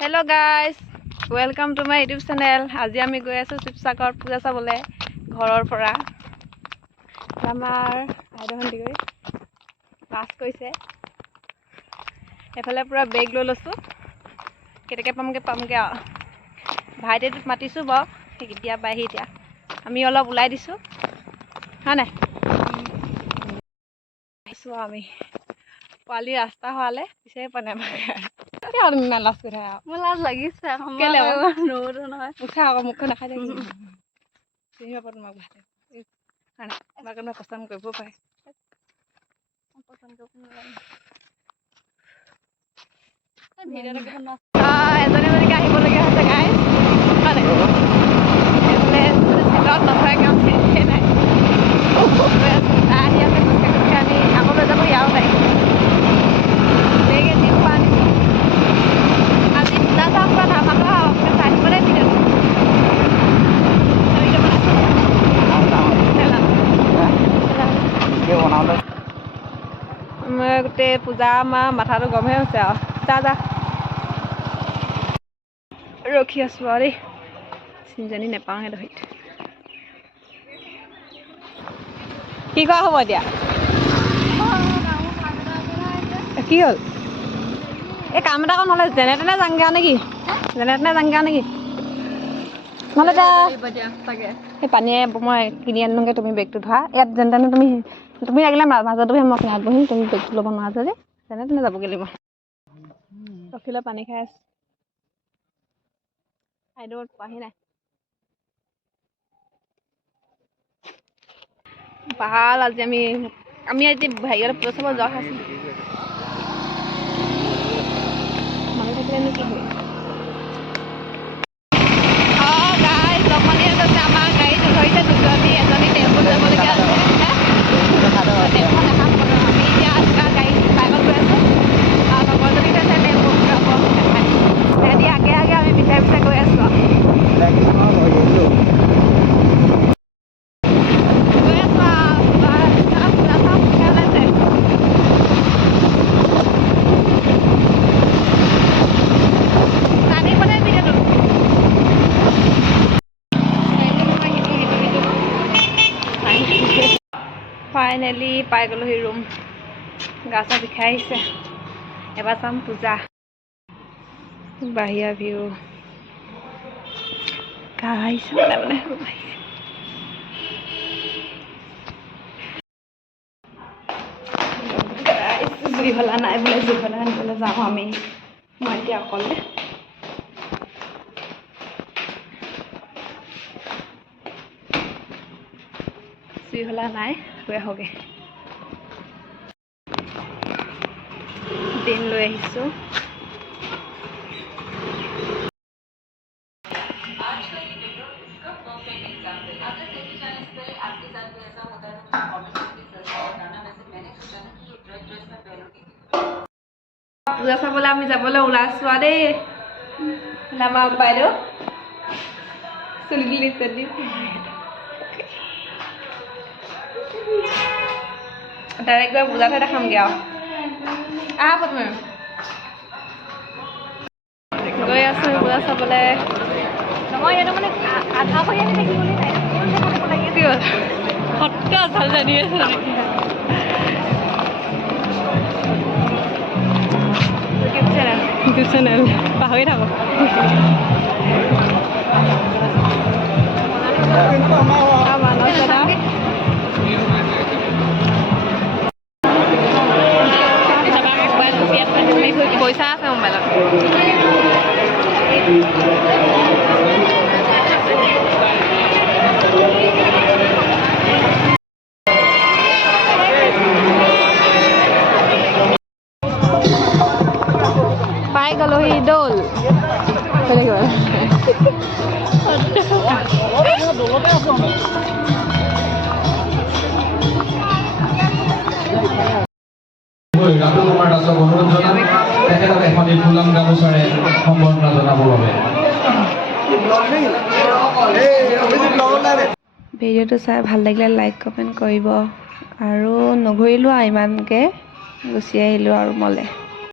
Hello guys, welcome to my YouTube channel. আজি আমি গৈ আছো শিৱসাগৰ পূজা চাবলৈ ঘৰৰ পৰা। আমাৰ আইডহন্তি গৈ পাছ কৰিছে। এফালে পুৰা বেগ লৈ লৈছো। কেনেকৈ পামগে আৰু ভাইটিটোক মাতিছো বাৰু, কেতিয়া পাইহি এতিয়া। আমি অলপ ওলাই দিছো, হয় নাই? আহিছো আমি পোৱালি ৰাস্তা হোৱালে পিছে পোৱা নাই। ইমান লাজ কৰি থাকা। মোৰ লাজ লাগিছে নহয়। উঠা আকৌ মুখখন নাখাই থাকি চিনি পাব তোমাক ভাতে তোমাক পচন্দ কৰিব পাৰে। এজনী এজনীকে আহিবলগীয়া হৈছে গাইজ, হয় নাই? এইফালে চিটত নথয় কাম চিন্তাই নাই। আহি আছে খোজকাঢ়ি খোজকাঢ়ি আমি আকৌ লৈ যাব ইয়াৰো নাই। বেগে দিও আনিছো। আজি পূজা চাম পুৰা ধামাকা চাই থাকিবলৈ ভিডিঅ'টো। মই গোটেই পূজা আমাৰ মাথাটো গৰমহে হৈছে আৰু। যা ৰখি আছো আৰু দেই, চিনজানি নেপাওঁহে দহিত। কি কৰা হ'ব এতিয়া? কি হ'ল? এই কাম এটা কৰো নহ'লে, যেনে তেনে যাংগে আৰু নেকি? যেনে তেনে যাংগে আৰু নেকি? নহ'লে এতিয়া সেই পানীয়ে মই কিনি আনোগে, তুমি বেগটো ধৰা। ইয়াত যেনে তেনে তুমি লাগিলে মাজত বহি মই কিনাৰত বহিম, তুমি বেগটো ল'ব নোৱাৰা যে যেনে তেনে যাবগৈ লাগিব। ৰখিলৈ পানী খাই আছো। আইদেউ পোৱাহি নাই। ভাল আজি আমি আজি হেৰিয়ত পূজা চাব যোৱা খাইছো। মানুহ থাকিলে নো কি হয়? আমাৰ গাড়ী ধৰিছে দুজনী, এজনী টেম্পুত যাবলগীয়া আছে। আমি এতিয়া গাড়ী বাইকত গৈ আছো আৰু লগৰজনী গৈছে টেম্পুত যাব। সিহঁতি আগে আগে আমি পিছে পিছে গৈ আছো আৰু। ফাইনেলি পাই গ'লোহি ৰুম। গা চা বিষাই আহিছে। এবাৰ চাম পূজা, বাহিৰা ভিউ। গা আহিছে মানে ৰুম আহিছে। জুইশলা নাই বোলে, জুইশলা আনিবলৈ যাওঁ আমি। মই এতিয়া অকলে। জুইশলা নাই, গৈ আহোঁগে। দিন লৈ আহিছো। পূজা চাবলৈ আমি যাবলৈ ওলাইছো আৰু দেই। আমাৰ বাইদেউ চুলি দিম ডাইৰেক্ট গৈ পূজাতহে দেখামগে আৰু। প্ৰথমে গৈ আছো পূজা চাবলৈ। নহয় এইটো মানে আধা হৈ আনি দেখিবলৈ নাই। কি হ'ল? সত্য আচল জানি আছো নেকি? ইউটিউব চেনেল পাহৰি থাকো। পইচা আছে মোবাইলত। পাই গ'লোহি দৌল। ভিডিঅ'টো চাই ভাল লাগিলে লাইক কমেণ্ট কৰিব আৰু নঘূৰিলোঁ আৰু ইমানকৈ গুচি আহিলোঁ আৰু ৰুমলৈ।